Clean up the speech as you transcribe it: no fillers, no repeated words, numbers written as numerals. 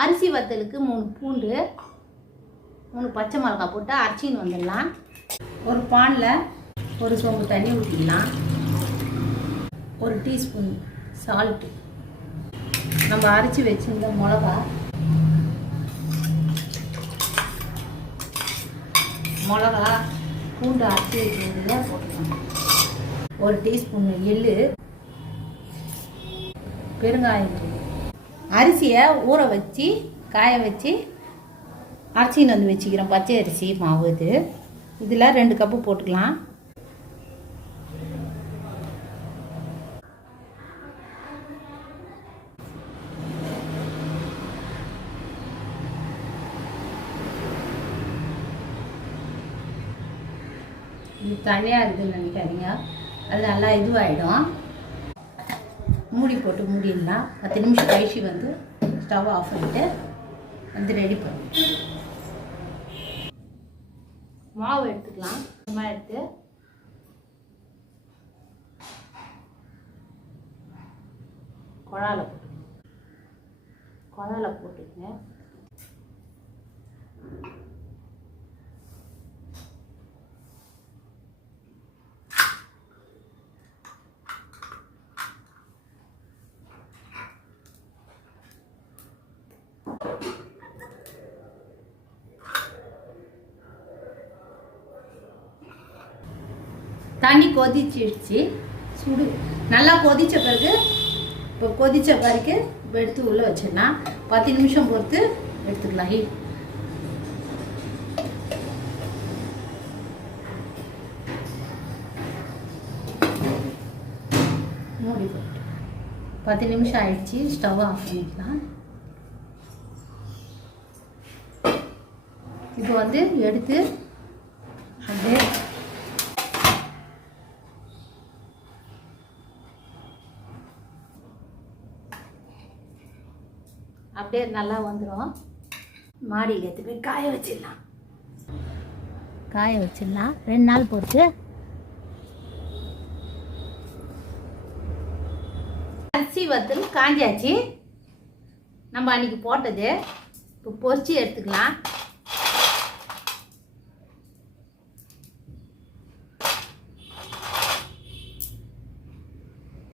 அரிசி வத்தலுக்கு 3 பூண்டு 3 பச்சை மிளகாய் போட்டு அரைச்சின்னு வந்துடலாம். ஒரு பானில் ஒரு சொம்பு தண்ணி ஊற்றிக்கலாம். 1 டீஸ்பூன் சால்ட்டு, நம்ம அரைச்சி வச்சுருந்த மிளகா பூண்டு அரைச்சி வச்சுருந்ததை போட்டுக்கலாம். 1 டீஸ்பூன் எள்ளு, பெருங்காயம். அரிசியை ஊற வச்சு காய வச்சு அரைச்சின்னு வந்து வச்சுக்கிறோம். பச்சை அரிசி மாவு இது. இதில் 2 கப்பு போட்டுக்கலாம். இது தனியாக இருக்குதுன்னு நினைக்காதீங்க, அது நல்லா இதுவாகிடும். மூடி போட்டு மூடிடலாம். 10 நிமிஷம் கழிச்சு வந்து ஸ்டவ் ஆஃப் பண்ணிட்டு வந்து ரெடி பண்ணி மாவு எடுத்துக்கலாம். மாவு எடுத்து குழால போட்டுக்கங்க. தண்ணி கொதிச்சிடுச்சு. சுடு நல்லா கொதித்த பிறகு எடுத்து உள்ளே வச்சிடலாம். 10 நிமிஷம் பொறுத்து எடுத்துக்கலாம். மூடி போட்டு 10 நிமிஷம் ஆயிடுச்சு. ஸ்டவ் ஆஃப் பண்ணிக்கலாம். இப்போ வந்து எடுத்து அப்படியே நல்லா வந்துடும். மாடியில் எடுத்து போய் காய வச்சிடலாம். 2 நாள் பொறுத்து. அரிசி வத்தல் காஞ்சாச்சு. நம்ம அன்றைக்கி போட்டது இப்போ பொரிச்சு எடுத்துக்கலாம்.